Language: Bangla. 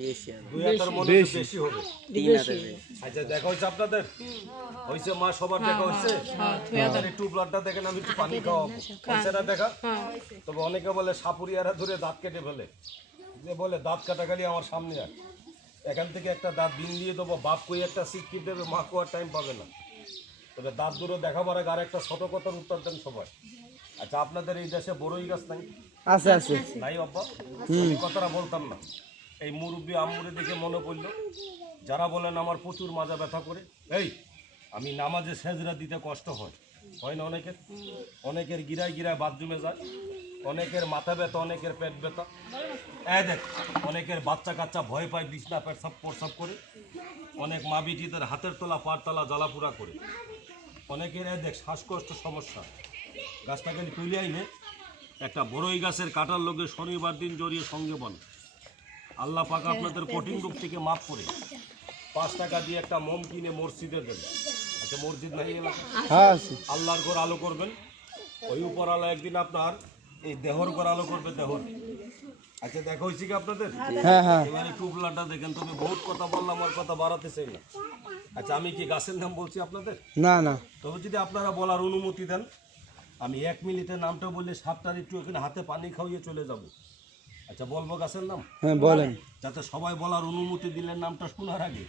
বেশি হবে। দুই হাতের মনে হয় বেশি হবে। 3 হাতের বেশি। আচ্ছা দেখা হয়েছে আপনাদের? হয়েছে মা সবার দেখা হয়েছে? আপনাদের একটু ব্লাডটা দেখেন, আমি একটু পানি খাওয়াবো। হয়েছে না দেখা? তবে অনেকে বলে সাপুরিয়ারা ধরে দাঁত কেটে ফেলে, যে বলে দাঁত কাটাকালি আমার সামনে আর এখান থেকে একটা দাঁত দিন দিয়ে দেবো, বাপ কই একটা সিটকি দেবে, মা কোয়ার টাইম পাবে না। তবে দাঁত দুটো দেখাবার আগে আর একটা ছোট কথার উত্তর দেন সবাই। আচ্ছা আপনাদের এই দেশে বড়ই গাছ নাই? আছে আছে নাই বাবা, আমি কথাটা বলতাম না। এই মুরব্বী আম্মুরে দেখে মনে পড়লো, যারা বলেন আমার প্রচুর মাজা ব্যথা করে, এই আমি নামাজে সেজরা দিতে কষ্ট হয়, হয় না অনেকের? অনেকের গিরায় গিরায় বাথরুমে যায়, অনেকের মাথা ব্যথা, অনেকের পেট ব্যথা, দেখ অনেকের বাচ্চা কাচ্চা ভয় পায়, বিছনা পেটসাপ প্রসাব করে, অনেক মা বিটিদের হাতের তলা পার তলা জ্বালাপুরা করে, অনেকের দেখ শ্বাসকষ্ট সমস্যা। গাছটা খালি তুলে আইনে একটা বড়ই গাছের কাটার লোকে শনিবার দিন জড়িয়ে সঙ্গে বন, আল্লাহ পাক আপনাদের কঠিন রূপ থেকে মাফ করে 5 টাকা দিয়ে একটা মোম কিনে মসজিদে দেন। আচ্ছা মসজিদ নাই এলাকা? হ্যাঁ আছে আল্লাহর ঘর আলো করবেন, ওই উপর আলো একদিন আপনার এই দেহর ঘর আলো করবে, দেহর। আচ্ছা দেখা হয়েছে কি আপনাদের? হ্যাঁ হ্যাঁ এবারে টুপলাটা দেখেন, তুমি বহুত কথা বললাম, আমার কথা বাড়াতে চাই না। আচ্ছা আমি কি গাছের নাম বলছি আপনাদের? না না তবে যদি আপনারা বলার অনুমতি দেন, আমি 1 মিনিটের নামটা বললে সাপটার একটু এখানে হাতে পানি খাইয়ে চলে যাব। আচ্ছা বলবো গাছের নাম, হ্যাঁ বলেন যাতে সবাই বলার অনুমতি দিলেন নামটা শোনার আগে।